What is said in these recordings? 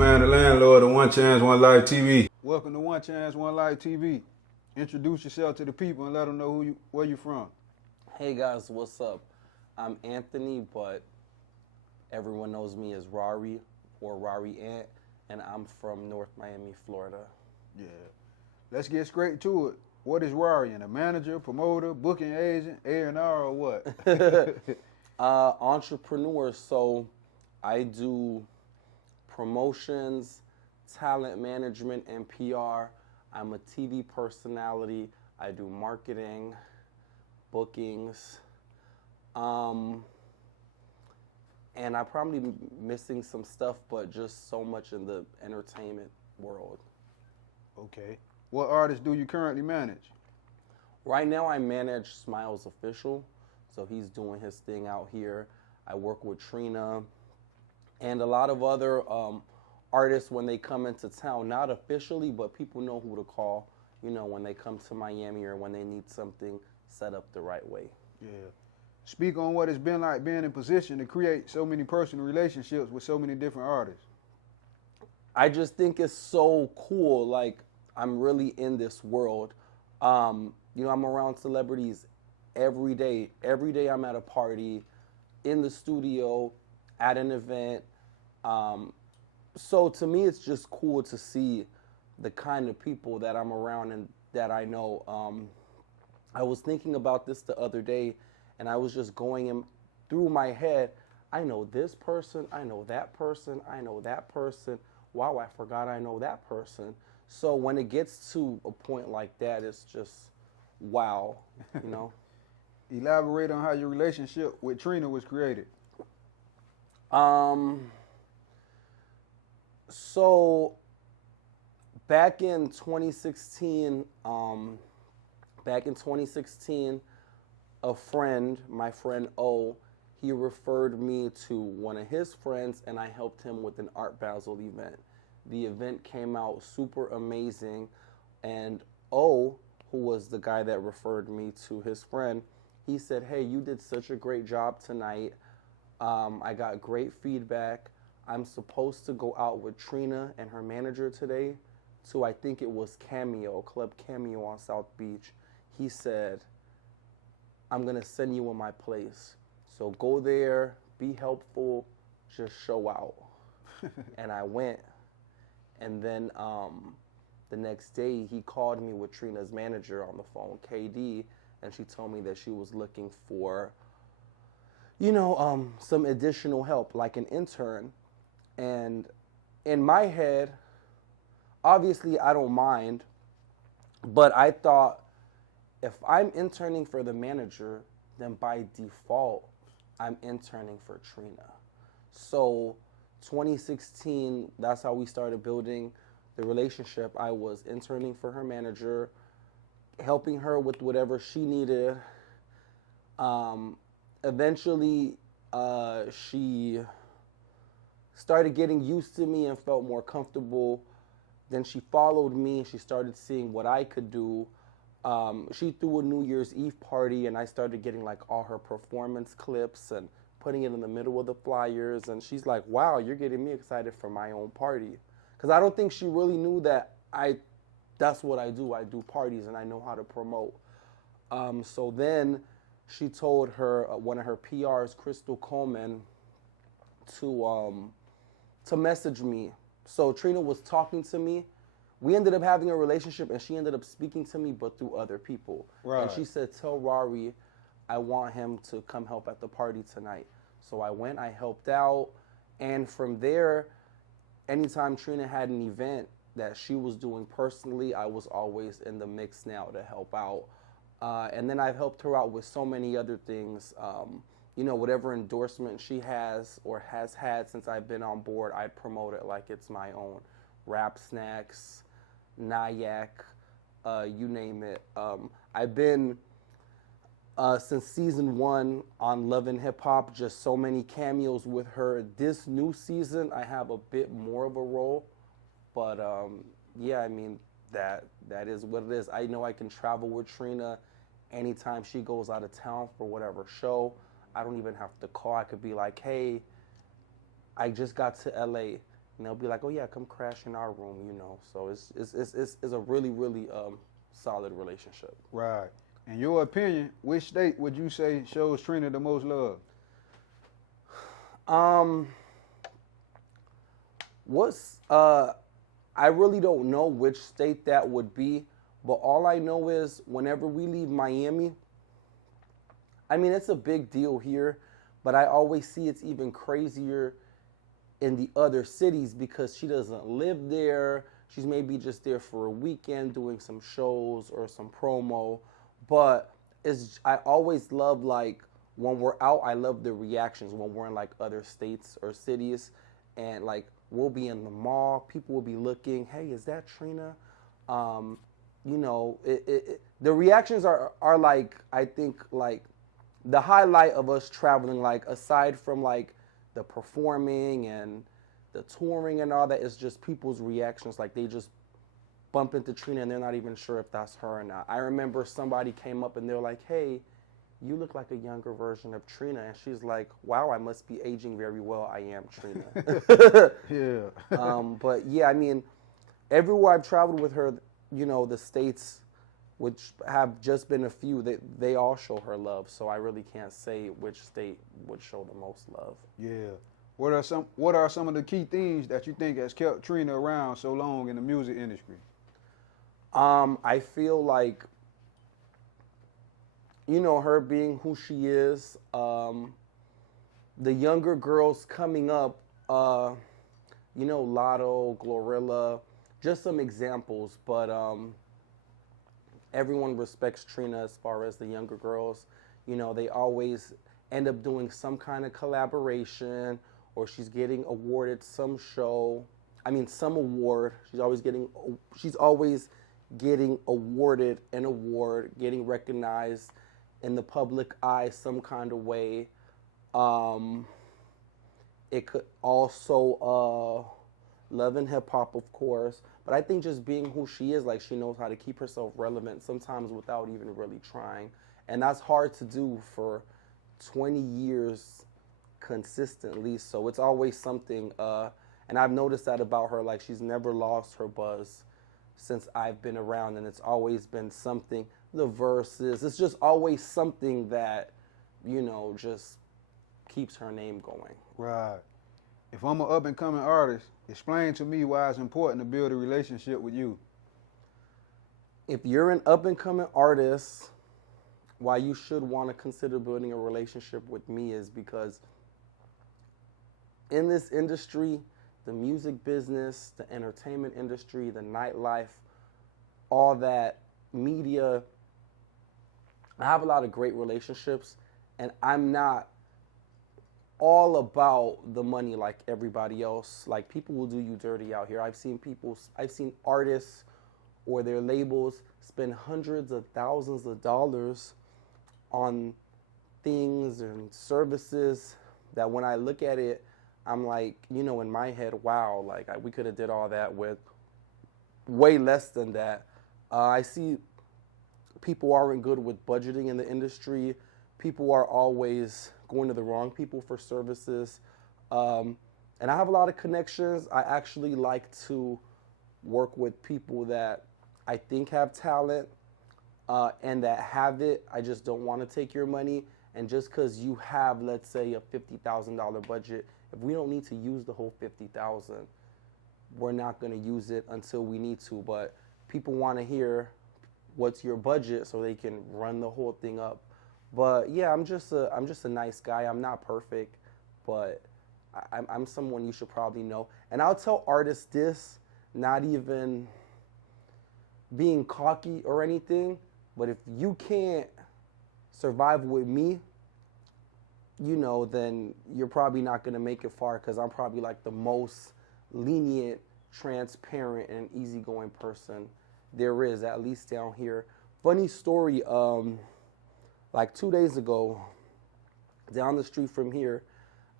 man, the landlord of One Chance, One Life TV. Welcome to One Chance, One Life TV. Introduce yourself to the people and let them know where you from. Hey guys, what's up? I'm Anthony, but everyone knows me as Rari or Rarriant, and I'm from North Miami, Florida. Yeah. Let's get straight to it. What is Rarriant? A manager, promoter, booking agent, A&R, or what? Entrepreneur, so I do promotions, talent management, and PR. I'm a TV personality. I do marketing, bookings, and I'm probably missing some stuff, but just so much in the entertainment world. Okay. What artists do you currently manage? Right now I manage Smiles Official, so he's doing his thing out here. I work with Trina and a lot of other artists when they come into town, not officially, but people know who to call, you know, when they come to Miami or when they need something set up the right way. Yeah. Speak on what it's been like being in position to create so many personal relationships with so many different artists. I just think it's so cool. Like, I'm really in this world. You know, I'm around celebrities every day. Every day I'm at a party, in the studio, at an event. So to me, it's just cool to see the kind of people that I'm around and that I know. I was thinking about this the other day, and I was just going through my head. I know this person, I know that person, I know that person. Wow, I forgot I know that person. So when it gets to a point like that, it's just wow, you know. Elaborate on how your relationship with Trina was created. So back in 2016, a friend, my friend O, he referred me to one of his friends, and I helped him with an Art Basel event. The event came out super amazing, and O, who was the guy that referred me to his friend, he said, "Hey, you did such a great job tonight. I got great feedback. I'm supposed to go out with Trina and her manager today to, I think it was Cameo, Club Cameo on South Beach." He said, "I'm going to send you in my place. So go there, be helpful, just show out." And I went. And then the next day, he called me with Trina's manager on the phone, KD, and she told me that she was looking for, you know, some additional help, like an intern. And in my head, obviously I don't mind, but I thought if I'm interning for the manager, then by default, I'm interning for Trina. So 2016, that's how we started building the relationship. I was interning for her manager, helping her with whatever she needed. Eventually, she started getting used to me and felt more comfortable. Then she followed me and she started seeing what I could do. She threw a New Year's Eve party, and I started getting like all her performance clips and putting it in the middle of the flyers. And she's like, "Wow, you're getting me excited for my own party." Because I don't think she really knew that that's what I do. I do parties and I know how to promote. So then she told her, one of her PRs, Crystal Coleman, to message me. So Trina was talking to me. We ended up having a relationship, and she ended up speaking to me, but through other people. Right. And she said, "Tell Rari I want him to come help at the party tonight." So I went, I helped out, and from there, anytime Trina had an event that she was doing personally, I was always in the mix now to help out. And then I've helped her out with so many other things. You know, whatever endorsement she has or has had since I've been on board, I promote it like it's my own. Rap Snacks, Nyack, you name it. I've been, since season 1 on Love and Hip Hop, just so many cameos with her. This new season, I have a bit more of a role, but yeah, I mean, that is what it is. I know I can travel with Trina anytime she goes out of town for whatever show. I don't even have to call. I could be like, "Hey, I just got to LA. and they'll be like, "Oh yeah, come crash in our room," you know. So it's a really really solid relationship. Right. In your opinion, which state would you say shows Trina the most love? What's I really don't know which state that would be, but all I know is whenever we leave Miami, I mean, it's a big deal here, but I always see it's even crazier in the other cities because she doesn't live there. She's maybe just there for a weekend doing some shows or some promo. But I always love, like, when we're out, I love the reactions when we're in like other states or cities, and like we'll be in the mall, people will be looking, hey, is that Trina? You know, the reactions are like, I think, like the highlight of us traveling, like aside from like the performing and the touring and all that, is just people's reactions. Like they just bump into Trina and they're not even sure if that's her or not. I remember somebody came up and they're like, hey, you look like a younger version of Trina. And she's like, wow, I must be aging very well. I am Trina. Yeah. But yeah, I mean, everywhere I've traveled with her, you know, the states, which have just been a few, they all show her love. So I really can't say which state would show the most love. Yeah. What are some of the key things that you think has kept Trina around so long in the music industry? I feel like, you know, her being who she is, the younger girls coming up, you know, Lotto, Glorilla, just some examples, but everyone respects Trina as far as the younger girls. You know, they always end up doing some kind of collaboration, or she's getting awarded some some award. She's always getting awarded an award, getting recognized in the public eye some kind of way. It could also love and hip hop, of course, but I think just being who she is, like she knows how to keep herself relevant sometimes without even really trying, and that's hard to do for 20 years consistently. So it's always something, and I've noticed that about her. Like she's never lost her buzz since I've been around, and it's always been something. The verses, it's just always something that, you know, just keeps her name going. Right. If I'm an up and coming artist, explain to me why it's important to build a relationship with you. If you're an up and coming artist, why you should want to consider building a relationship with me is because in this industry, the music business, the entertainment industry, the nightlife, all that, media, I have a lot of great relationships, and I'm not all about the money like everybody else. Like, people will do you dirty out here. I've seen artists or their labels spend hundreds of thousands of dollars on things and services that when I look at it, I'm like, you know, in my head, wow, like we could have did all that with way less than that. I see people aren't good with budgeting in the industry. People are always going to the wrong people for services. And I have a lot of connections. I actually like to work with people that I think have talent and that have it. I just don't want to take your money. And just because you have, let's say, a $50,000 budget, if we don't need to use the whole $50,000, we're not going to use it until we need to. But people want to hear what's your budget so they can run the whole thing up. But yeah, I'm just a nice guy. I'm not perfect, but I'm someone you should probably know. And I'll tell artists this, not even being cocky or anything, but if you can't survive with me, you know, then you're probably not going to make it far, because I'm probably like the most lenient, transparent, and easygoing person there is, at least down here. Funny story, like 2 days ago, down the street from here,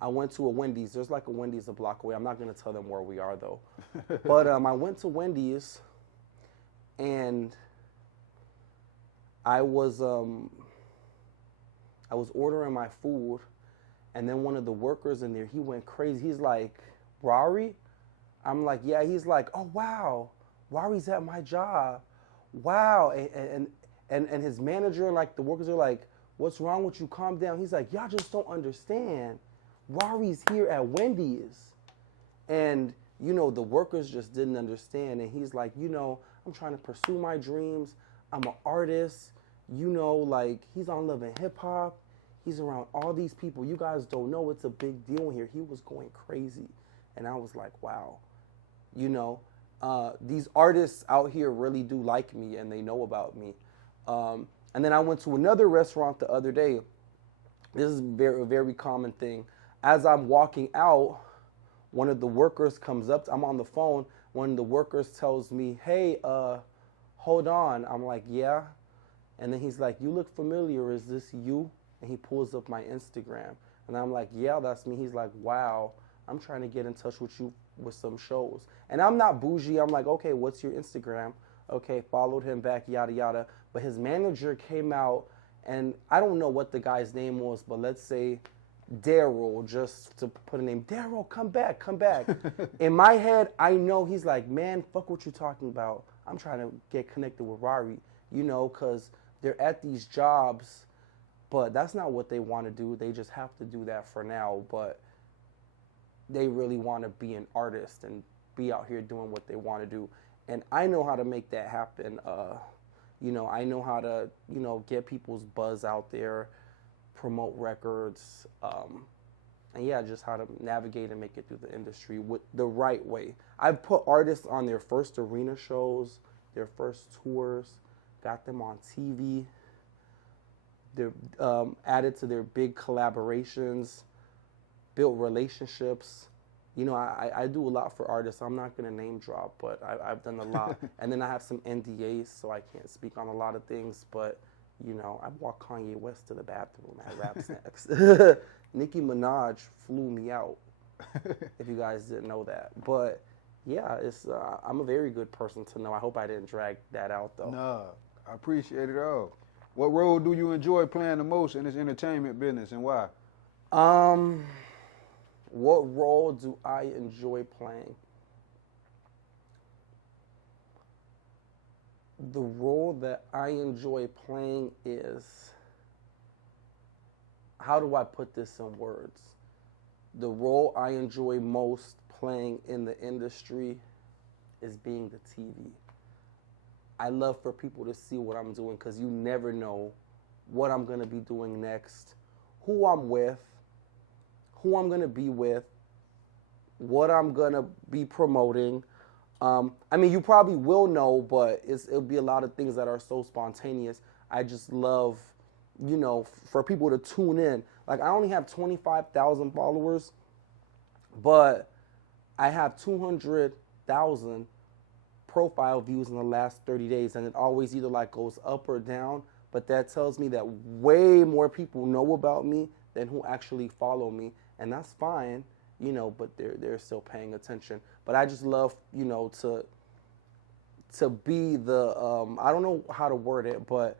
I went to a Wendy's. There's like a Wendy's a block away. I'm not going to tell them where we are, though. But I went to Wendy's, and I was ordering my food, and then one of the workers in there, he went crazy. He's like, Rari, I'm like, yeah. He's like, oh wow, Rari's at my job. Wow. And his manager and like the workers are like, what's wrong with you? Calm down. He's like, y'all just don't understand. Rari's here at Wendy's. And, you know, the workers just didn't understand. And he's like, you know, I'm trying to pursue my dreams. I'm an artist. You know, like, he's on Love and Hip Hop. He's around all these people. You guys don't know it's a big deal here. He was going crazy. And I was like, wow, you know, these artists out here really do like me and they know about me. And then I went to another restaurant the other day. This is a very common thing. As I'm walking out, one of the workers comes up. I'm on the phone. One of the workers tells me, hey, hold on. I'm like, yeah. And then he's like, you look familiar. Is this you? And he pulls up my Instagram. And I'm like, yeah, that's me. He's like, wow, I'm trying to get in touch with you with some shows. And I'm not bougie. I'm like, okay, what's your Instagram? Okay, followed him back, yada, yada. But his manager came out, and I don't know what the guy's name was, but let's say Daryl, just to put a name. Daryl, come back, come back. In my head, I know he's like, man, fuck what you're talking about. I'm trying to get connected with Rari, you know, because they're at these jobs, but that's not what they want to do. They just have to do that for now, but they really want to be an artist and be out here doing what they want to do. And I know how to make that happen. You know, I know how to, you know, get people's buzz out there, promote records, and yeah, just how to navigate and make it through the industry with the right way. I've put artists on their first arena shows, their first tours, got them on TV. They're added to their big collaborations, built relationships. You know, I do a lot for artists. I'm not going to name drop, but I've done a lot. And then I have some NDAs, so I can't speak on a lot of things. But, you know, I walked Kanye West to the bathroom at Rap Snacks. Nicki Minaj flew me out, if you guys didn't know that. But, yeah, it's I'm a very good person to know. I hope I didn't drag that out, though. No, I appreciate it all. What role do you enjoy playing the most in this entertainment business, and why? What role do I enjoy playing? The role that I enjoy playing is, how do I put this in words? The role I enjoy most playing in the industry is being the TV. I love for people to see what I'm doing, because you never know what I'm going to be doing next, who I'm with, who I'm going to be with, what I'm going to be promoting. I mean, you probably will know, but it'll be a lot of things that are so spontaneous. I just love, you know, for people to tune in. Like, I only have 25,000 followers, but I have 200,000 profile views in the last 30 days, and it always either like goes up or down, but that tells me that way more people know about me than who actually follow me. And that's fine, you know, but they're still paying attention. But I just love, you know, to be the I don't know how to word it, but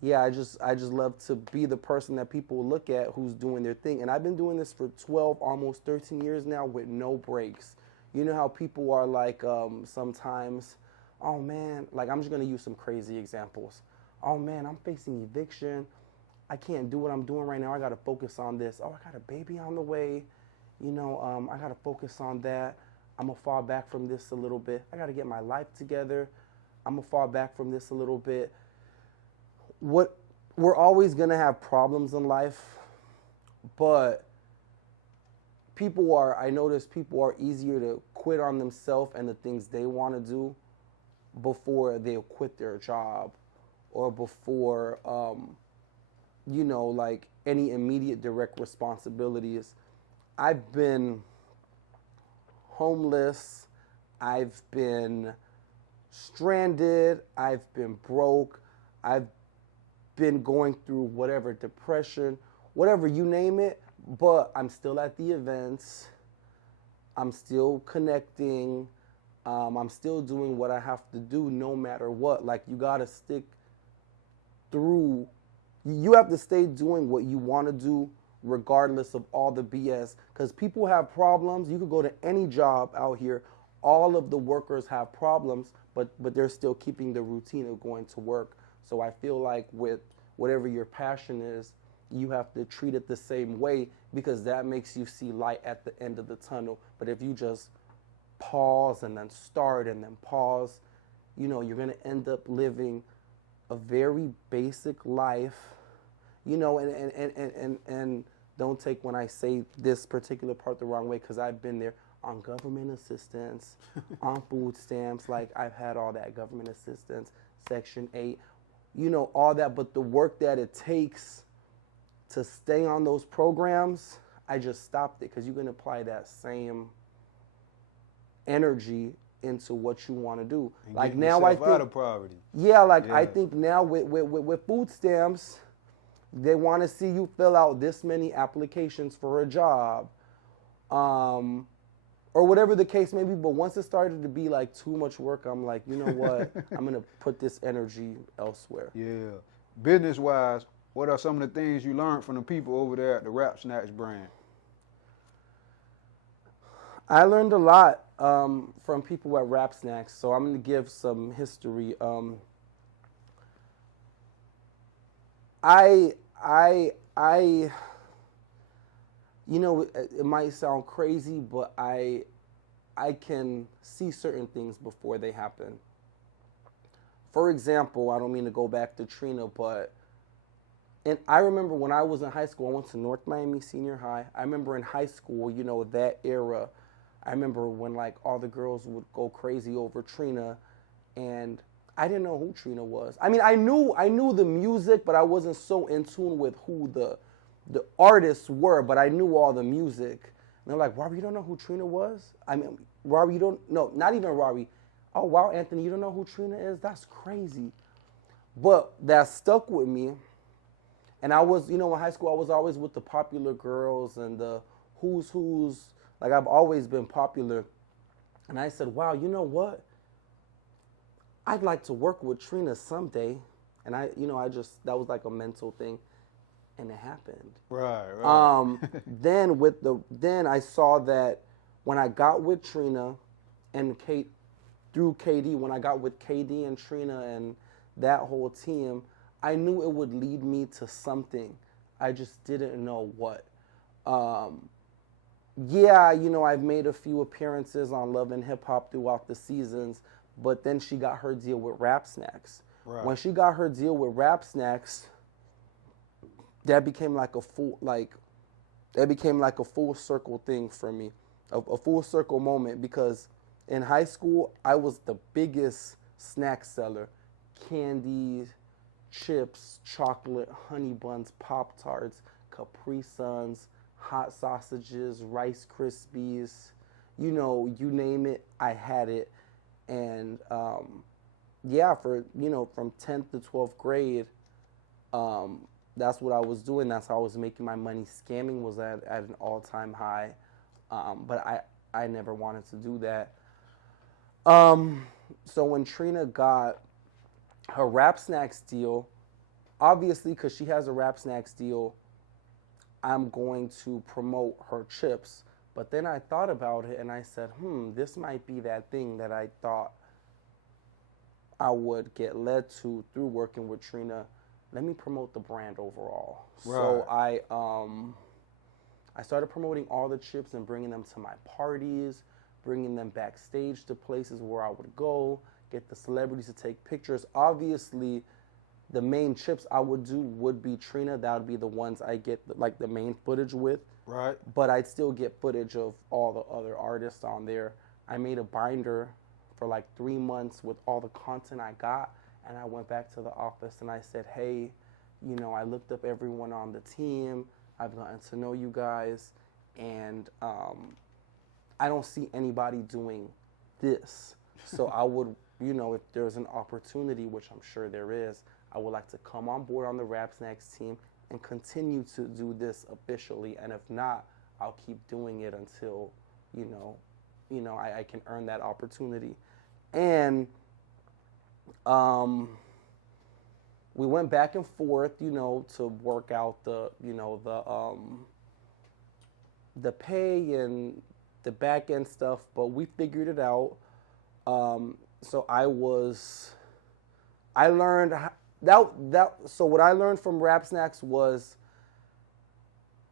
yeah, I just love to be the person that people look at who's doing their thing. And I've been doing this for 12, almost 13 years now with no breaks. You know how people are like sometimes, oh man, like I'm just gonna use some crazy examples. Oh man, I'm facing eviction. I can't do what I'm doing right now. I got to focus on this. Oh, I got a baby on the way. You know, I got to focus on that. I'm going to fall back from this a little bit. I got to get my life together. I'm going to fall back from this a little bit. We're always going to have problems in life, but I notice people are easier to quit on themselves and the things they want to do before they'll quit their job or before, you know, like any immediate direct responsibilities. I've been homeless. I've been stranded. I've been broke. I've been going through whatever depression, whatever you name it, but I'm still at the events. I'm still connecting. I'm still doing what I have to do no matter what. Like, you got to stick through. You have to stay doing what you want to do regardless of all the BS, because people have problems. You could go to any job out here. all of the workers have problems, but they're still keeping the routine of going to work. So I feel like with whatever your passion is, you have to treat it the same way, because that makes you see light at the end of the tunnel. But if you just pause and then start and then pause, you're going to end up living a very basic life, and don't take when I say this particular part the wrong way, because I've been there, on government assistance, on food stamps. Like, I've had all that government assistance, Section 8, all that. But the work that it takes to stay on those programs, I just stopped it, because you can apply that same energy into what you want to do. And like getting now, I yourself think out of poverty. Yeah, I think now with food stamps, they want to see you fill out this many applications for a job, or whatever the case may be. But once it started to be like too much work, I'm like, you know what? I'm gonna put this energy elsewhere. Yeah. Business-wise, what are some of the things you learned from the people over there at the Rap Snacks brand? I learned a lot from people at Rap Snacks, so I'm going to give some history. It might sound crazy, but I can see certain things before they happen. For example, I don't mean to go back to Trina, but I remember when I was in high school, I went to North Miami Senior High. I remember in high school, that era, I remember when like all the girls would go crazy over Trina, and I didn't know who Trina was. I mean, I knew the music, but I wasn't so in tune with who the artists were, but I knew all the music. And they're like, Robbie, you don't know who Trina was? I mean, Robbie, you don't, no, not even Robbie. Oh, wow, Anthony, you don't know who Trina is? That's crazy. But that stuck with me. And I was, in high school, I was always with the popular girls and the who's. Like, I've always been popular. And I said, wow, you know what? I'd like to work with Trina someday. And that was like a mental thing. And it happened. Right. Then I saw that when I got with Trina and through KD, when I got with KD and Trina and that whole team, I knew it would lead me to something. I just didn't know what. I've made a few appearances on Love and Hip Hop throughout the seasons, but then she got her deal with Rap Snacks. Right. When she got her deal with Rap Snacks, that became like a full circle thing for me, a full circle moment, because in high school I was the biggest snack seller, candies, chips, chocolate, honey buns, Pop-Tarts, Capri Suns, hot sausages, Rice Krispies, you name it, I had it. And from 10th to 12th grade, that's what I was doing. That's how I was making my money. Scamming was at an all-time high, but I never wanted to do that. So when Trina got her Rap Snacks deal, obviously, because she has a Rap Snacks deal, I'm going to promote her chips. But then I thought about it and I said, this might be that thing that I thought I would get led to through working with Trina. Let me promote the brand overall. Right. So I started promoting all the chips and bringing them to my parties, bringing them backstage to places where I would go, get the celebrities to take pictures. Obviously, the main chips I would do would be Trina. That would be the ones I get like the main footage with. Right. But I'd still get footage of all the other artists on there. I made a binder for like 3 months with all the content I got. And I went back to the office and I said, hey, I looked up everyone on the team. I've gotten to know you guys. And I don't see anybody doing this. So I would, if there's an opportunity, which I'm sure there is, I would like to come on board on the Rap Snacks team and continue to do this officially. And if not, I'll keep doing it until, I can earn that opportunity. And we went back and forth, to work out the pay and the back end stuff, but we figured it out. So I learned so what I learned from Rap Snacks was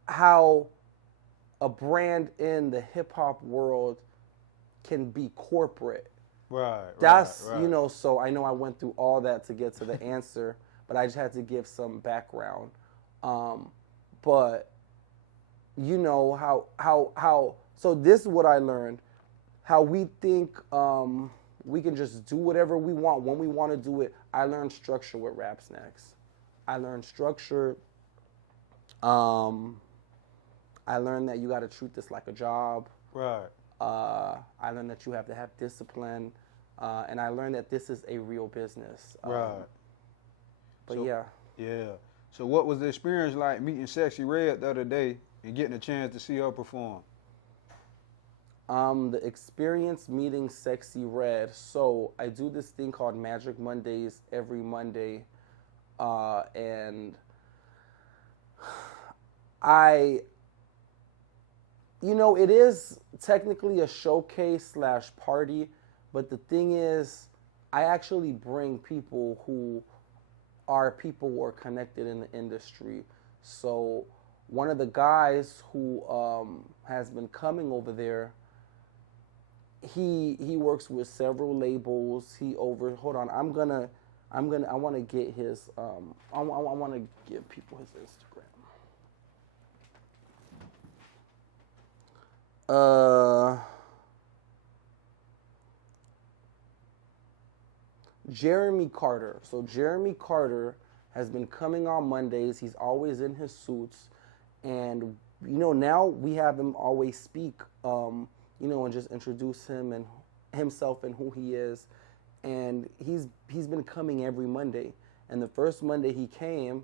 how a brand in the hip hop world can be corporate. Right. That's, right. So I know I went through all that to get to the answer, but I just had to give some background. But so this is what I learned, how we think we can just do whatever we want when we want to do it. I learned structure with Rap Snacks. I learned structure. I learned that you got to treat this like a job. Right. I learned that you have to have discipline. And I learned that this is a real business. Right. But yeah. Yeah. So what was the experience like meeting Sexy Red the other day and getting a chance to see her perform? The experience meeting Sexy Red. So I do this thing called Magic Mondays every Monday. And it is technically a showcase / party, but the thing is, I actually bring people who are connected in the industry. So one of the guys who has been coming over there, he works with several labels. Hold on, I want to get his I want to give people his Instagram. Jeremy Carter. So Jeremy Carter has been coming on Mondays. He's always in his suits, and now we have him always speak, and just introduce him and himself and who he is. And he's been coming every Monday. And the first Monday he came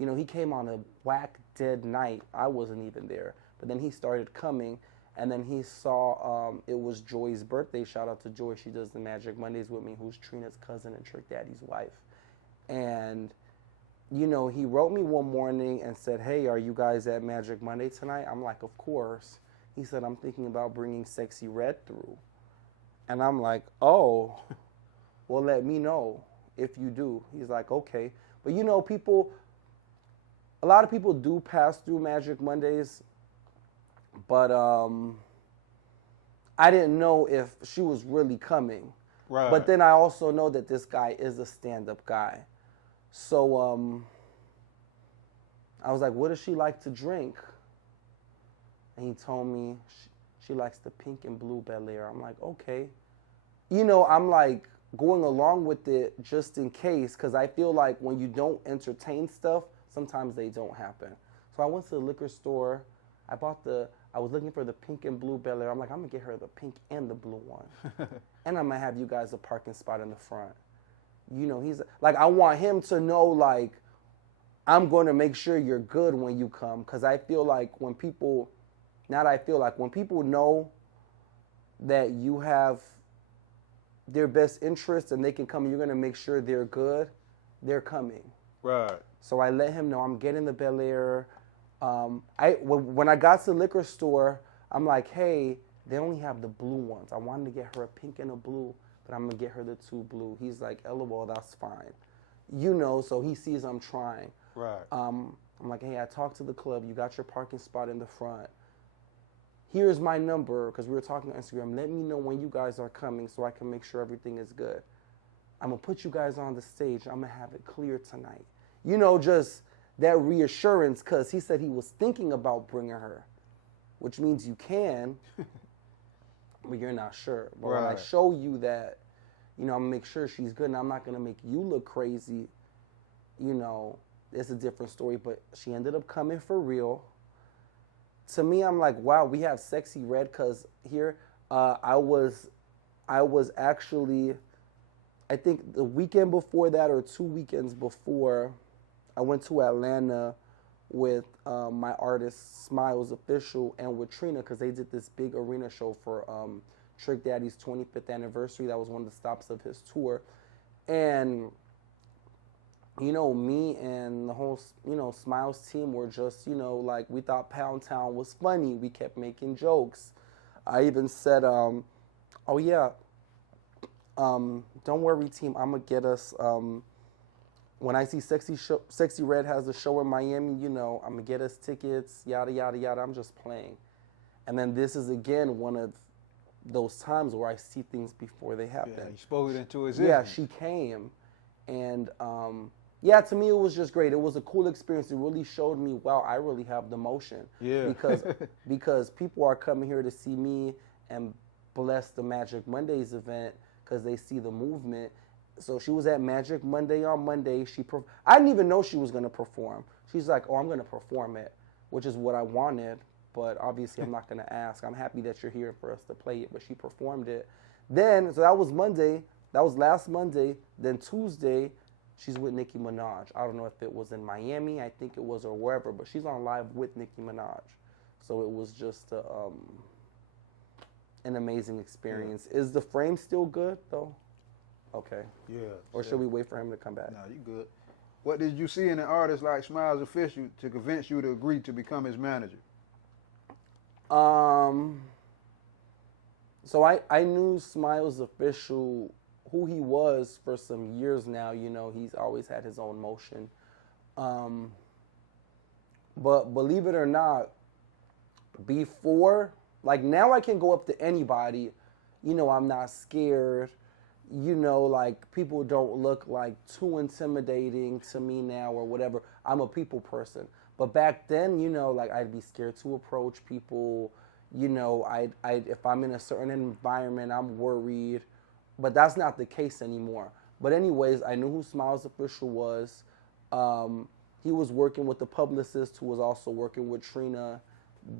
on a whack dead night. I wasn't even there, but then he started coming. And then he saw it was Joy's birthday. Shout out to Joy. She does the Magic Mondays with me, who's Trina's cousin and Trick Daddy's wife. And, he wrote me one morning and said, "Hey, are you guys at Magic Monday tonight?" I'm like, "Of course." He said, "I'm thinking about bringing Sexy Red through." And I'm like, "Oh, well, let me know if you do." He's like, "Okay." But, a lot of people do pass through Magic Mondays. But I didn't know if she was really coming. Right. But then I also know that this guy is a stand-up guy. So I was like, "What does she like to drink?" And he told me she likes the pink and blue Bel Air. I'm like, "Okay." I'm like going along with it just in case, because I feel like when you don't entertain stuff, sometimes they don't happen. So I went to the liquor store. I was looking for the pink and blue Bel Air. I'm like, I'm going to get her the pink and the blue one. And I'm going to have you guys a parking spot in the front. He's like, I want him to know, like, I'm going to make sure you're good when you come. Because I feel like when people know that you have their best interest and they can come and you're going to make sure they're good, they're coming. Right. So I let him know I'm getting the Bel Air. When I got to the liquor store, I'm like, "Hey, they only have the blue ones. I wanted to get her a pink and a blue, but I'm going to get her the 2 blue. He's like, "LOL, that's fine." So he sees I'm trying. Right. I'm like, "Hey, I talked to the club. You got your parking spot in the front. Here's my number," because we were talking on Instagram. "Let me know when you guys are coming so I can make sure everything is good. I'm going to put you guys on the stage. I'm going to have it clear tonight." Just that reassurance, because he said he was thinking about bringing her, which means you can, but you're not sure. But right. When I show you that, I'm going to make sure she's good, and I'm not going to make you look crazy, it's a different story. But she ended up coming for real. To me, I'm like, wow, we have Sexy Red, because here I was actually, I think the weekend before that or 2 weekends before, I went to Atlanta with my artist Smiles Official and with Trina, because they did this big arena show for Trick Daddy's 25th anniversary. That was one of the stops of his tour. And, me and the whole, Smiles team were just, like, we thought Pound Town was funny. We kept making jokes. I even said, oh yeah, don't worry, team. I'm gonna get us. When I see Sexy Red has a show in Miami, you know, I'm gonna get us tickets. Yada yada yada. I'm just playing, and then this is again one of those times where I see things before they happen. Yeah, you spoke it into existence. Yeah, she came, and yeah, to me it was just great. It was a cool experience. It really showed me, wow, I really have the motion. Yeah. Because people are coming here to see me and bless the Magic Mondays event because they see the movement. So she was at Magic Monday on Monday. I didn't even know she was going to perform. She's like, oh, I'm going to perform it, which is what I wanted. But obviously, I'm not going to ask. I'm happy that you're here for us to play it. But she performed it. Then, so that was Monday. That was last Monday. Then Tuesday, she's with Nicki Minaj. I don't know if it was in Miami. I think it was, or wherever. But she's on live with Nicki Minaj. So it was just an amazing experience. Yeah. Is the frame still good, though? Okay. Yeah. Or should we wait for him to come back? No, you good. What did you see in an artist like Smiles Official to convince you to agree to become his manager? So I knew Smiles Official, who he was for some years now. You know, he's always had his own motion. But believe it or not, before, like now I can go up to anybody. You know, I'm not scared. You know, like people don't look like too intimidating to me now or whatever. I'm a people person. But back then, you know, like I'd be scared to approach people. You know, if I'm in a certain environment, I'm worried. But that's not the case anymore. But anyways, I knew who Smiles Official was. He was working with the publicist who was also working with Trina.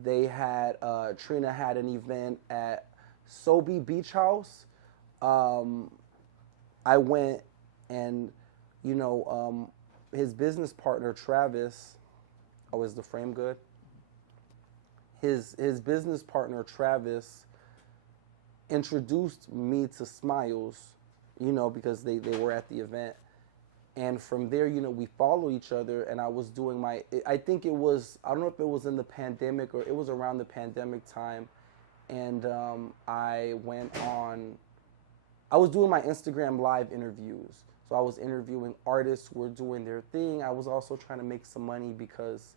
They had, Trina had an event at Sobe Beach House. I went and, you know, his business partner, Travis, oh, is the frame good? His business partner, Travis, introduced me to Smiles, you know, because they were at the event. And from there, you know, we follow each other, and I was doing I think it was, I don't know if it was in the pandemic or it was around the pandemic time, and I was doing my Instagram live interviews. So I was interviewing artists who were doing their thing. I was also trying to make some money because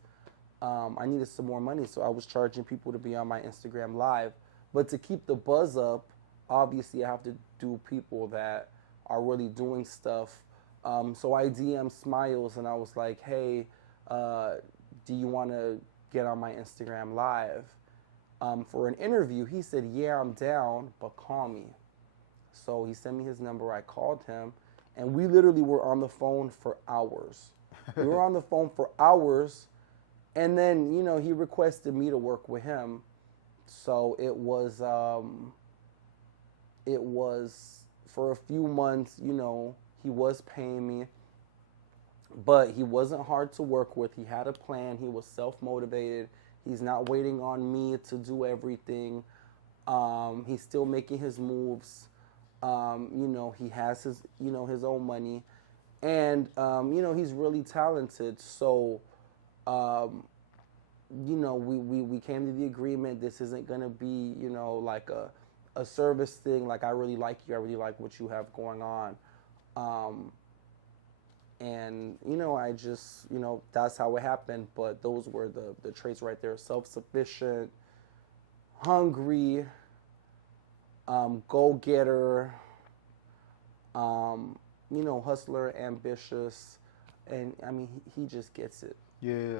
I needed some more money. So I was charging people to be on my Instagram live. But to keep the buzz up, obviously I have to do people that are really doing stuff. So I DM'd Smiles and I was like, hey, do you want to get on my Instagram live for an interview? He said, yeah, I'm down, but call me. So he sent me his number. I called him, and we literally were on the phone for hours. We were on the phone for hours, and then, you know, he requested me to work with him. So it was for a few months, you know, he was paying me, but he wasn't hard to work with. He had a plan. He was self-motivated. He's not waiting on me to do everything. He's still making his moves. You know, he has his, you know, his own money, and you know, he's really talented. So, you know, we came to the agreement. This isn't gonna be, you know, like a service thing. Like, I really like you. I really like what you have going on. And you know, I just, you know, that's how it happened. But those were the traits right there: self-sufficient, hungry, go-getter, you know, hustler, ambitious, and I mean, he just gets it. Yeah.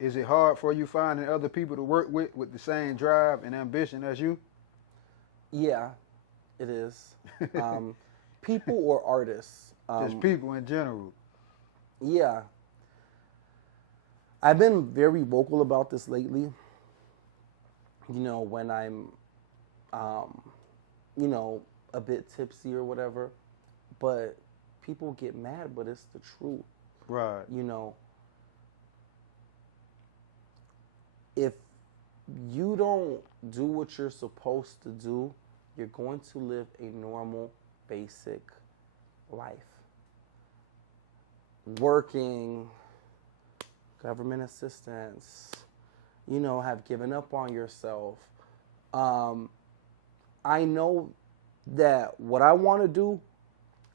Is it hard for you finding other people to work with the same drive and ambition as you? Yeah, it is. People or artists? Just people in general. Yeah. I've been very vocal about this lately. You know, when I'm, you know, a bit tipsy or whatever, but people get mad, but it's the truth. Right. You know, if you don't do what you're supposed to do, you're going to live a normal, basic life. Working, government assistance, you know, have given up on yourself. I know that what I want to do,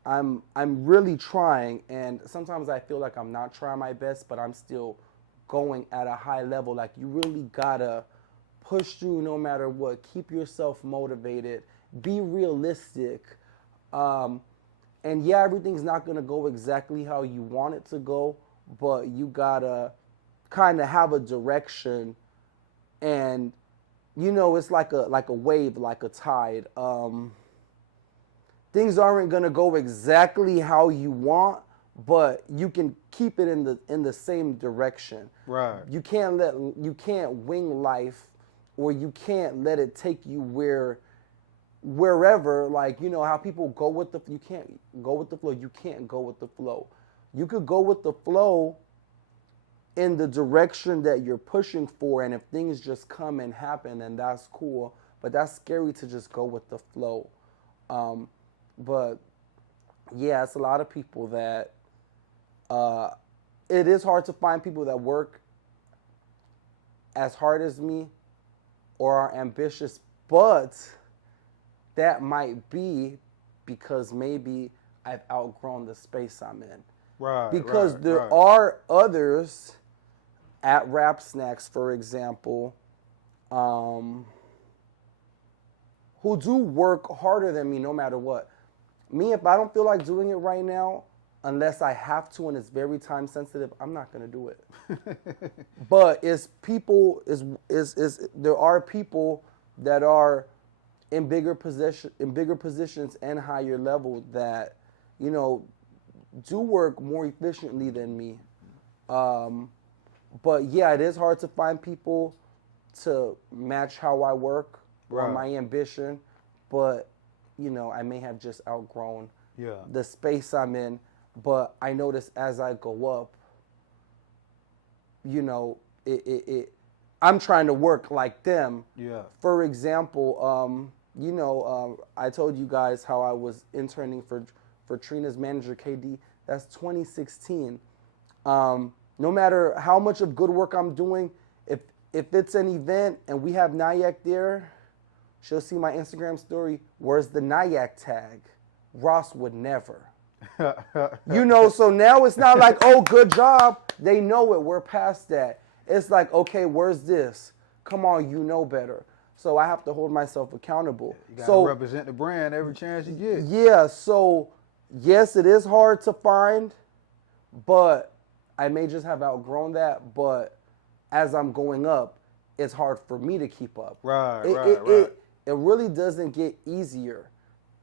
I'm really trying, and sometimes I feel like I'm not trying my best, but I'm still going at a high level. Like, you really gotta push through no matter what. Keep yourself motivated. Be realistic. And yeah, everything's not gonna go exactly how you want it to go, but you gotta kind of have a direction. And it's like a wave, like a tide. Things aren't gonna go exactly how you want, but you can keep it in the same direction. Right. You can't wing life, or you can't let it take you wherever. Like, how people go with the, you can't go with the flow. You can't go with the flow. You could go with the flow in the direction that you're pushing for, and if things just come and happen, then that's cool. But that's scary to just go with the flow. But yeah, it's a lot of people that it is hard to find people that work as hard as me or are ambitious, but that might be because maybe I've outgrown the space I'm in. Right. Because there are others at Rap Snacks, for example, who do work harder than me no matter what. Me, if I don't feel like doing it right now, unless I have to and it's very time sensitive, I'm not gonna do it. But there are people that are in bigger positions and higher level that, do work more efficiently than me. But yeah, it is hard to find people to match how I work or my ambition. But, I may have just outgrown the space I'm in. But I notice as I go up, I'm trying to work like them. Yeah. For example, I told you guys how I was interning for Trina's manager, KD. That's 2016. No matter how much of good work I'm doing, if it's an event and we have Nayak there, she'll see my Instagram story. Where's the Nayak tag? Ross would never. So now it's not like, oh, good job. They know it. We're past that. It's like, okay, where's this? Come on, you know better. So I have to hold myself accountable. You got to represent the brand every chance you get. Yeah, so yes, it is hard to find, but I may just have outgrown that. But as I'm going up, it's hard for me to keep up. Right. It really doesn't get easier.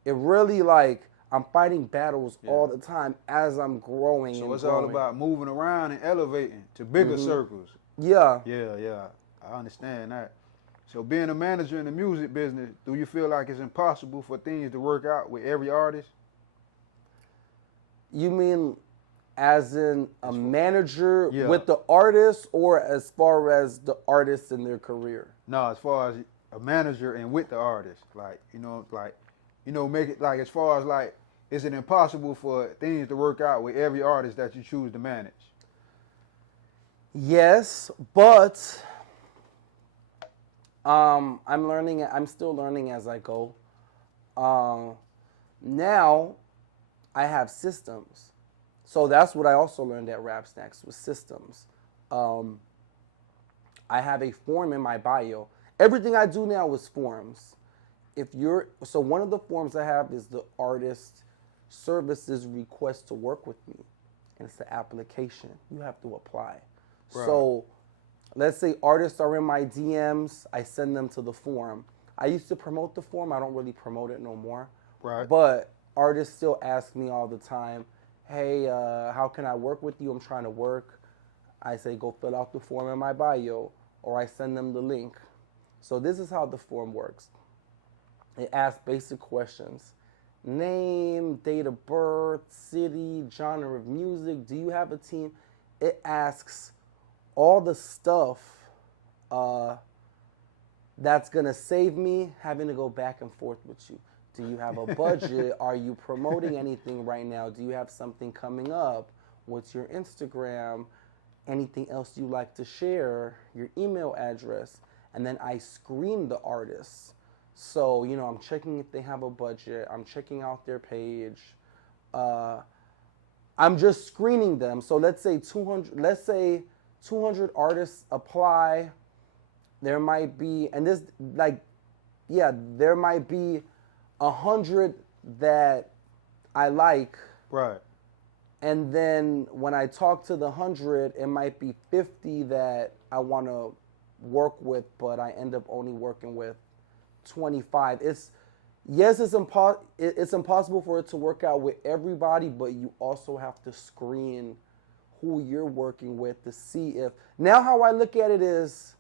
It really, I'm fighting battles all the time as I'm growing. So it's all about moving around and elevating to bigger circles. Yeah. Yeah. I understand that. So being a manager in the music business, do you feel like it's impossible for things to work out with every artist? You mean as in a manager with the artist, or as far as the artist in their career? No, as far as a manager and with the artist. Make it as far as is it impossible for things to work out with every artist that you choose to manage? Yes, but I'm still learning as I go. Now I have systems. So that's what I also learned at Rap Snacks, was systems. I have a form in my bio. Everything I do now is forms. So one of the forms I have is the artist services request to work with me. And it's the application. You have to apply. Right. So let's say artists are in my DMs, I send them to the form. I used to promote the form. I don't really promote it no more. Right. But artists still ask me all the time, hey, how can I work with you? I'm trying to work. I say, go fill out the form in my bio, or I send them the link. So this is how the form works. It asks basic questions. Name, date of birth, city, genre of music. Do you have a team? It asks all the stuff that's going to save me having to go back and forth with you. Do you have a budget? Are you promoting anything right now? Do you have something coming up? What's your Instagram? Anything else you like to share? Your email address? And then I screen the artists. So, you know, I'm checking if they have a budget. I'm checking out their page. I'm just screening them. So let's say 200 artists apply. There might be, and this, like, yeah, there might be 100 that I like. Right. And then when I talk to the 100, it might be 50 that I want to work with, but I end up only working with 25. It's impossible for it to work out with everybody, but you also have to screen who you're working with to see if. Now how I look at it is,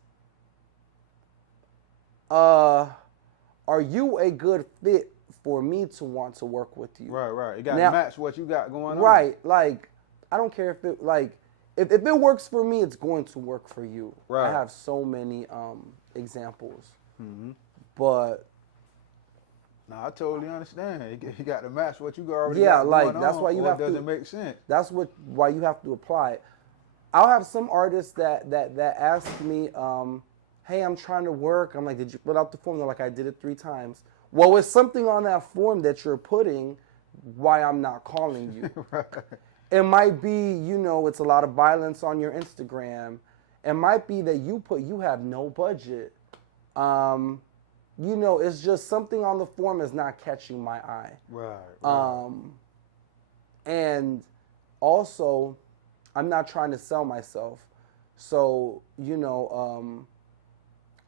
are you a good fit for me to want to work with you? Right. You got to match what you got going on. Right. Like, I don't care if it, like, if it works for me, it's going to work for you. Right. I have so many examples. Mm-hmm. But no, I totally understand. You got to match what you already yeah, got like going that's on, why you have it to. doesn't make sense. That's why you have to apply it. I'll have some artists that ask me, "Hey, I'm trying to work." I'm like, "Did you fill out the form?" They're like, "I did it 3 times." Well, it's something on that form that you're putting. Why I'm not calling you? Right. It might be, you know, it's a lot of violence on your Instagram. It might be that you have no budget. You know, it's just something on the form is not catching my eye. Right. And also, I'm not trying to sell myself. So, you know,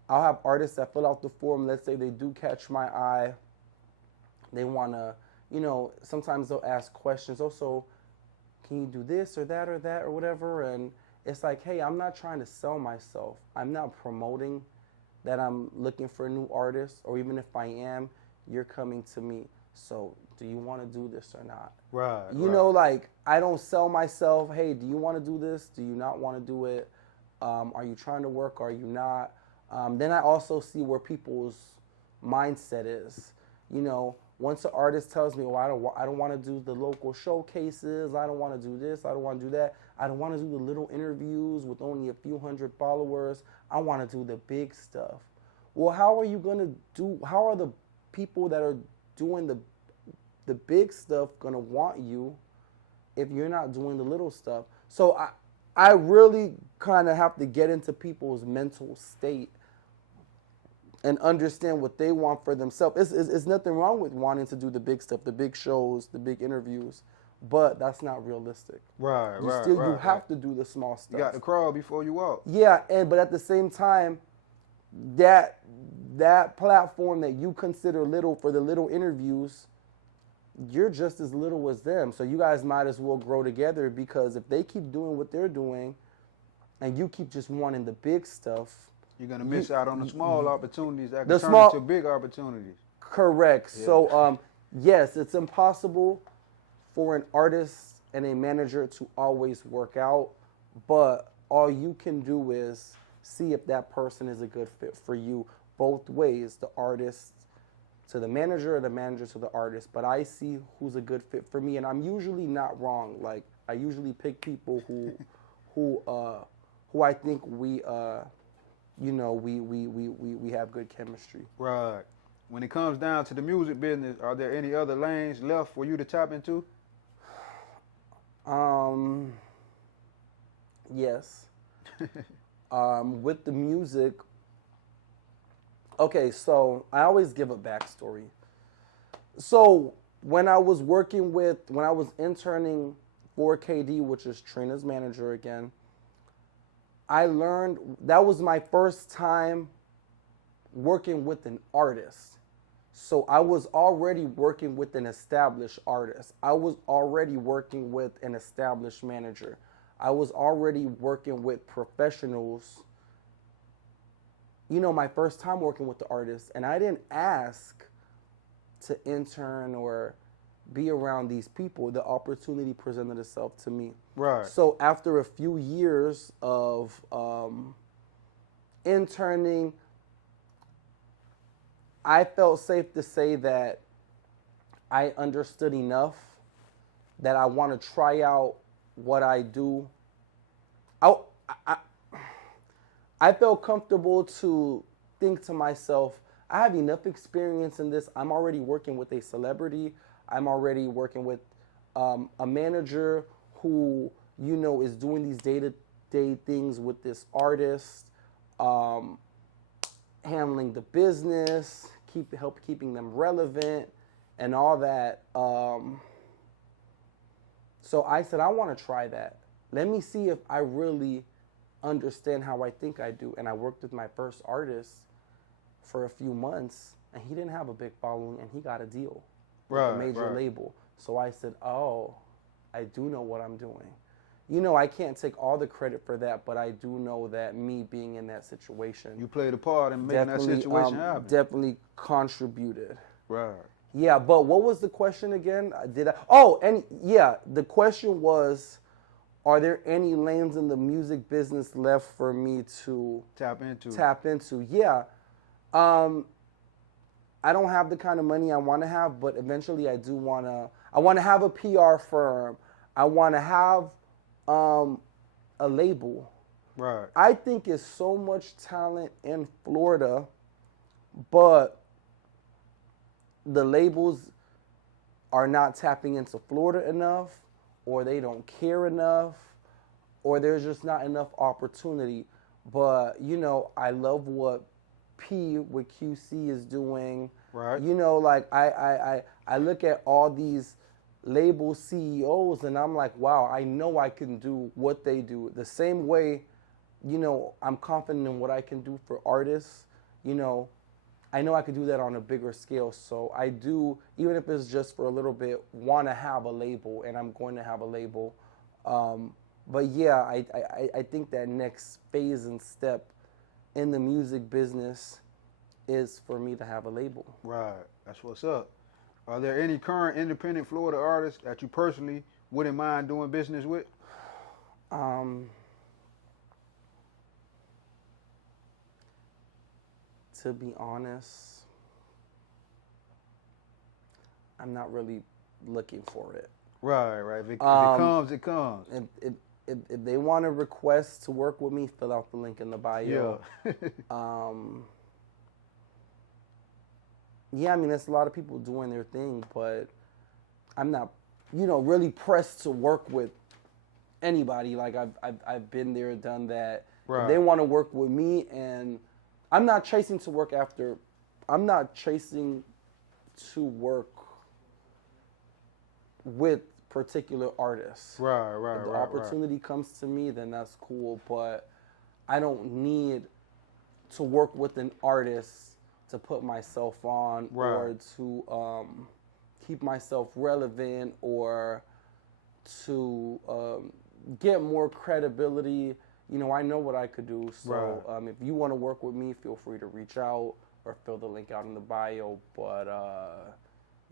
I'll have artists that fill out the form. Let's say they do catch my eye. They want to, you know, sometimes they'll ask questions. Also, can you do this or that or whatever? And it's like, hey, I'm not trying to sell myself. I'm not promoting that I'm looking for a new artist, or even if I am, you're coming to me. So do you want to do this or not? Right. You know, like, I don't sell myself. Hey, do you want to do this? Do you not want to do it? Are you trying to work? Are you not? Then I also see where people's mindset is. You know, once an artist tells me, well, I don't want to do the local showcases. I don't want to do this. I don't want to do that. I don't want to do the little interviews with only a few hundred followers. I want to do the big stuff. Well, how are the people that are doing the big stuff going to want you if you're not doing the little stuff? So I really kind of have to get into people's mental state and understand what they want for themselves. It's nothing wrong with wanting to do the big stuff, the big shows, the big interviews, but that's not realistic. Right. You have to do the small stuff. You got to crawl before you walk. Yeah, but at the same time, that platform that you consider little for the little interviews, you're just as little as them. So you guys might as well grow together, because if they keep doing what they're doing and you keep just wanting the big stuff, you're going to miss out on the small opportunities that can turn into big opportunities. Correct. Yeah. So, yes, it's impossible for an artist and a manager to always work out, but all you can do is see if that person is a good fit for you both ways, the artist to the manager or the manager to the artist. But I see who's a good fit for me, and I'm usually not wrong. Like, I usually pick people who I think we have good chemistry. Right. When it comes down to the music business, are there any other lanes left for you to tap into? Yes. With the music, okay, so I always give a backstory. So when I was interning for KD, which is Trina's manager again, I learned that was my first time working with an artist. So I was already working with an established artist. I was already working with an established manager. I was already working with professionals. You know, my first time working with the artist, and I didn't ask to intern or be around these people. The opportunity presented itself to me. Right. So after a few years of interning, I felt safe to say that I understood enough that I want to try out what I do. I felt comfortable to think to myself, I have enough experience in this. I'm already working with a celebrity. I'm already working with a manager who, you know, is doing these day-to-day things with this artist, handling the business, keeping them relevant, and all that. So I said, I want to try that. Let me see if I really understand how I think I do. And I worked with my first artist for a few months, and he didn't have a big following, and he got a deal with a major label. So I said, oh, I do know what I'm doing. You know, I can't take all the credit for that, but I do know that me being in that situation, you played a part in making that situation happen. Definitely contributed. Right. Yeah, but what was the question again? The question was, are there any lanes in the music business left for me to tap into? Yeah. I don't have the kind of money I want to have, but eventually I want to have a PR firm. I want to have a label. Right. I think it's so much talent in Florida, but the labels are not tapping into Florida enough, or they don't care enough, or there's just not enough opportunity. But, you know, I love what P with QC is doing. Right. You know, like I look at all these label CEOs and I'm like, wow, I know I can do what they do. The same way, you know, I'm confident in what I can do for artists. You know, I know I could do that on a bigger scale. So I do, even if it's just for a little bit, want to have a label, and I'm going to have a label. But yeah, I think that next phase and step in the music business is for me to have a label. Right. That's what's up. Are there any current independent Florida artists that you personally wouldn't mind doing business with? To be honest, I'm not really looking for it. Right. If it comes, it comes. If they want to request to work with me, fill out the link in the bio. Yeah. Yeah, I mean, there's a lot of people doing their thing, but I'm not, you know, really pressed to work with anybody. Like I've been there, done that. Right. If they want to work with me, and I'm not chasing to work with particular artists. Right. If the opportunity comes to me, then that's cool. But I don't need to work with an artist to put myself on, or to keep myself relevant, or to get more credibility. You know, I know what I could do. So if you want to work with me, feel free to reach out or fill the link out in the bio. But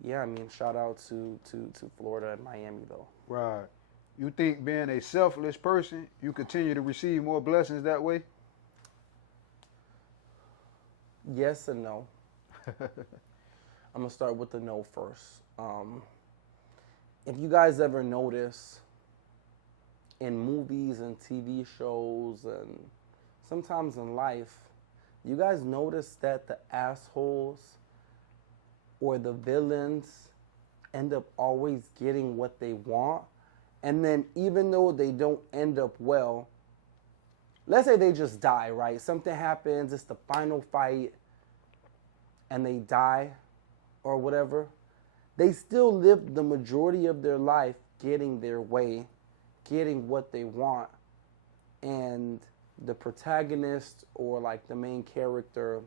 yeah, I mean, shout out to Florida and Miami, though. Right. You think being a selfless person, you continue to receive more blessings that way? Yes and no. I'm going to start with the no first. If you guys ever notice in movies and TV shows and sometimes in life, you guys notice that the assholes or the villains end up always getting what they want. And then even though they don't end up well, let's say they just die, right? Something happens, it's the final fight, and they die or whatever. They still live the majority of their life getting their way, getting what they want. And the protagonist or like the main character,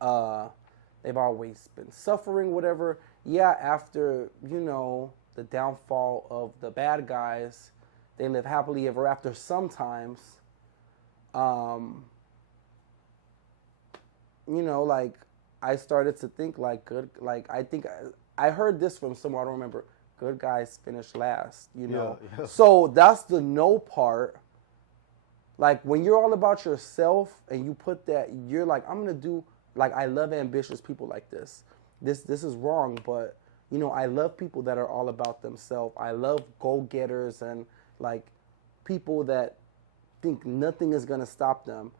they've always been suffering, whatever. Yeah, after, you know, the downfall of the bad guys, they live happily ever after sometimes. You know, like, I started to think I heard this from somewhere, I don't remember, good guys finish last, you know. Yeah. So that's the no part. Like, when you're all about yourself and you put that, you're like, I'm going to do, like, I love ambitious people like this. This is wrong, but, you know, I love people that are all about themselves. I love go-getters and, like, people that think nothing is going to stop them.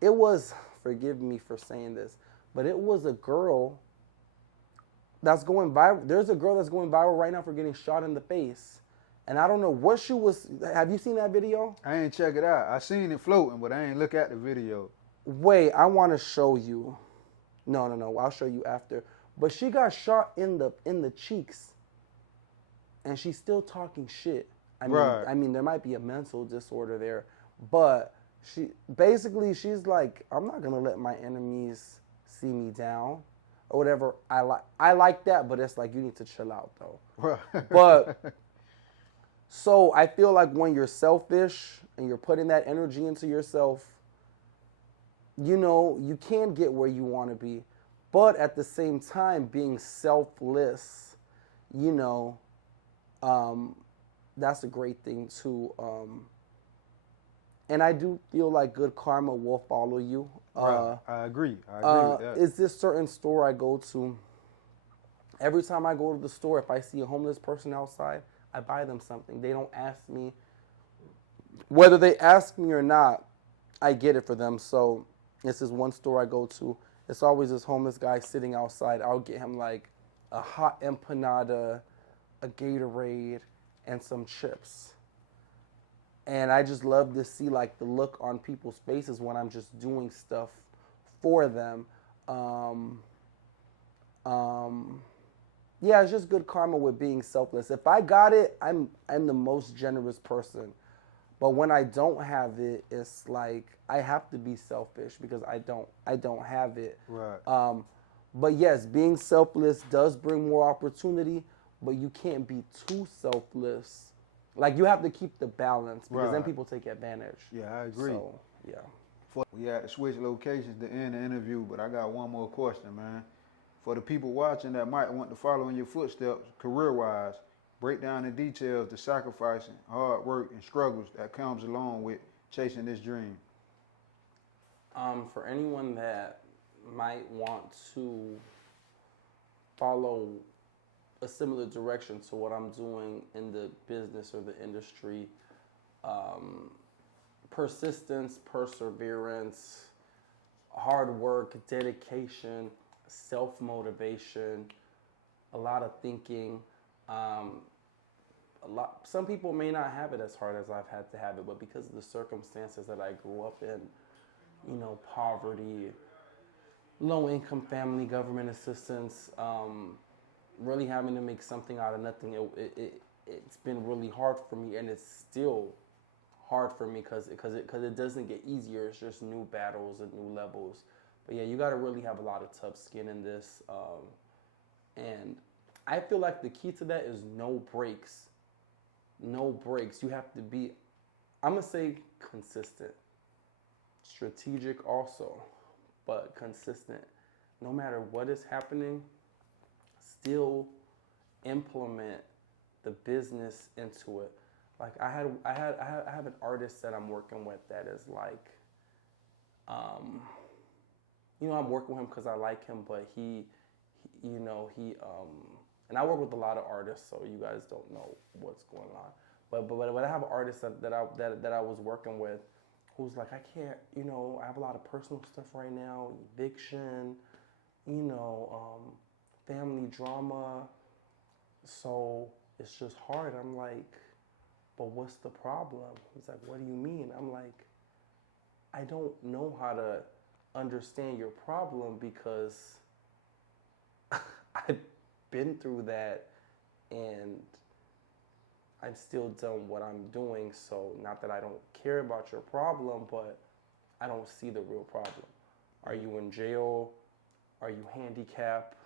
It was, forgive me for saying this, but it was a girl that's going viral. There's a girl that's going viral right now for getting shot in the face. And I don't know what she was. Have you seen that video? I ain't check it out. I seen it floating, but I ain't look at the video. Wait, I want to show you. No. I'll show you after. But she got shot in the cheeks, and she's still talking shit. I mean, there might be a mental disorder there, but she's like, I'm not gonna let my enemies see me down, or whatever. I like that, but it's like you need to chill out though. Right. But so I feel like when you're selfish and you're putting that energy into yourself, you know, you can get where you want to be, but at the same time, being selfless, you know, that's a great thing too. And I do feel like good karma will follow you. Right. I agree with that. Is this certain store I go to? Every time I go to the store, if I see a homeless person outside, I buy them something. They don't ask me. Whether they ask me or not, I get it for them. So this is one store I go to. It's always this homeless guy sitting outside. I'll get him like a hot empanada, a Gatorade, and some chips. And I just love to see like the look on people's faces when I'm just doing stuff for them. Yeah, it's just good karma with being selfless. If I got it, I'm the most generous person. But when I don't have it, it's like I have to be selfish because I don't have it. Right. But yes, being selfless does bring more opportunity, but you can't be too selfless. Like you have to keep the balance because then people take advantage. Yeah, I agree. So, yeah. We had to switch locations to end the interview, but I got one more question, man. For the people watching that might want to follow in your footsteps career-wise, break down in details the sacrificing, hard work, and struggles that comes along with chasing this dream. For anyone that might want to follow a similar direction to what I'm doing in the business or the industry, persistence, perseverance, hard work, dedication, self-motivation, a lot of thinking. Some people may not have it as hard as I've had to have it, but because of the circumstances that I grew up in, you know, poverty, low-income family, government assistance, really having to make something out of nothing, it's been really hard for me, and it's still hard for me because it doesn't get easier. It's just new battles and new levels. But yeah, you got to really have a lot of tough skin in this, and I feel like the key to that is no breaks. No breaks. You have to be, I'm gonna say, consistent, strategic also, but consistent. No matter what is happening, still implement the business into it. Like I have an artist that I'm working with that is like, you know, I'm working with him because I like him, but he and I work with a lot of artists, so you guys don't know what's going on. But I have an artist that I was working with who's like, I can't, you know, I have a lot of personal stuff right now, eviction, you know, family drama, so it's just hard. I'm like, but what's the problem? He's like, what do you mean? I'm like, I don't know how to understand your problem because I've been through that and I've still done what I'm doing. So not that I don't care about your problem, but I don't see the real problem. Are you in jail? Are you handicapped?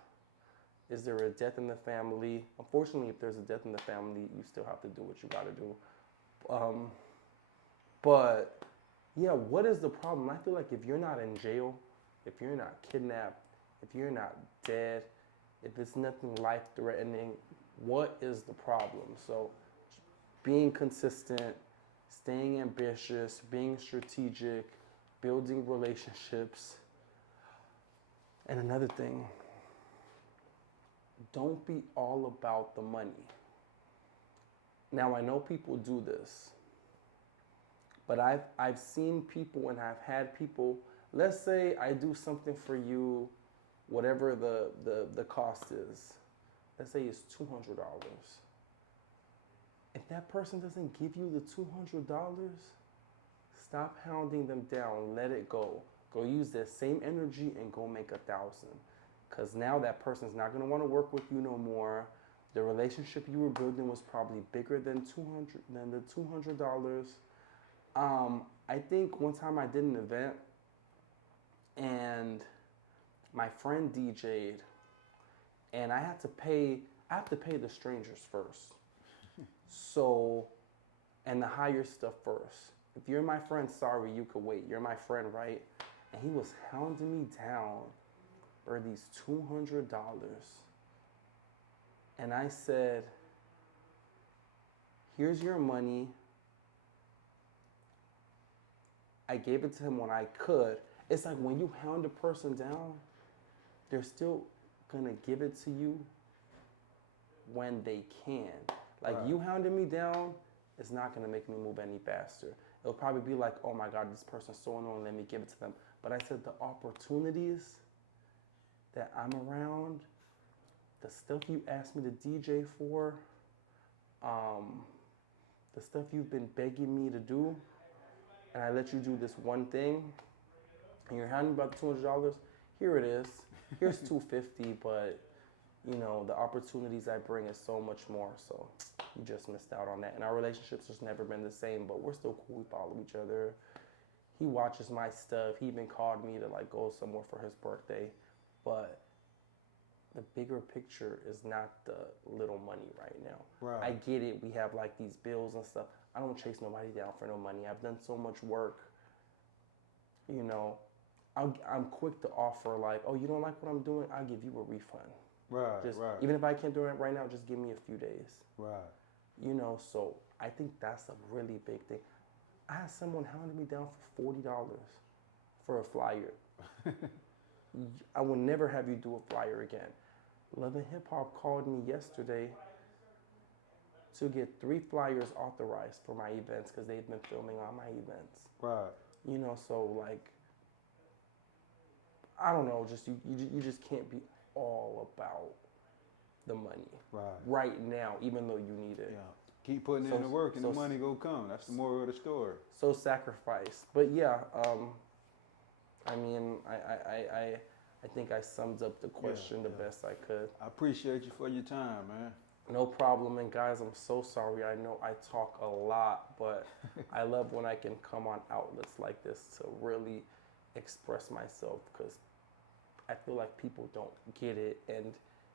Is there a death in the family? Unfortunately, if there's a death in the family, you still have to do what you got to do. But yeah, what is the problem? I feel like if you're not in jail, if you're not kidnapped, if you're not dead, if it's nothing life-threatening, what is the problem? So being consistent, staying ambitious, being strategic, building relationships. And another thing, don't be all about the money. Now, I know people do this, but I've seen people and I've had people, let's say I do something for you whatever the cost is. Let's say it's $200. If that person doesn't give you the $200, stop hounding them down. Let it go. Go use that same energy and go make 1,000. Because now that person's not going to want to work with you no more. The relationship you were building was probably bigger than the $200. I think one time I did an event and my friend DJ'd, and I have to pay the strangers first. So, and the higher stuff first. If you're my friend, sorry, you could wait. You're my friend, right? And he was hounding me down for these $200. And I said, here's your money. I gave it to him when I could. It's like when you hound a person down, they're still gonna give it to you when they can. Like you hounding me down, it's not gonna make me move any faster. It'll probably be like, oh my God, this person's so annoying, let me give it to them. But I said the opportunities that I'm around, the stuff you asked me to DJ for, the stuff you've been begging me to do, and I let you do this one thing, and you're hounding about the $200, here it is. Here's $250, but you know, the opportunities I bring is so much more, so you just missed out on that. And our relationship's just never been the same, but we're still cool. We follow each other. He watches my stuff. He even called me to like go somewhere for his birthday, but the bigger picture is not the little money right now. Right. I get it. We have like these bills and stuff. I don't chase nobody down for no money. I've done so much work. You know, I'm quick to offer like, oh, you don't like what I'm doing? I'll give you a refund. Right, just, right. Even if I can't do it right now, just give me a few days. Right. You know, so I think that's a really big thing. I had someone hounding me down for $40 for a flyer. I will never have you do a flyer again. Love and Hip Hop called me yesterday to get 3 flyers authorized for my events because they've been filming all my events. Right. You know, so like, I don't know, just you just can't be all about the money right now, even though you need it. Yeah. Keep putting in the work and the money go come. That's the moral of the story. So sacrifice. But yeah, I mean, I think I summed up the question the best I could. I appreciate you for your time, man. No problem. And guys, I'm so sorry. I know I talk a lot, but I love when I can come on outlets like this to really express myself because I feel like people don't get it. And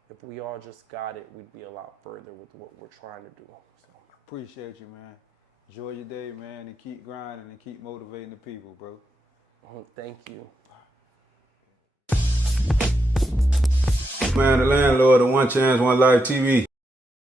if we all just got it, we'd be a lot further with what we're trying to do. So appreciate you, man. Enjoy your day, man, and keep grinding and keep motivating the people, bro. Thank you. Man, the landlord of One Chance, One Life TV.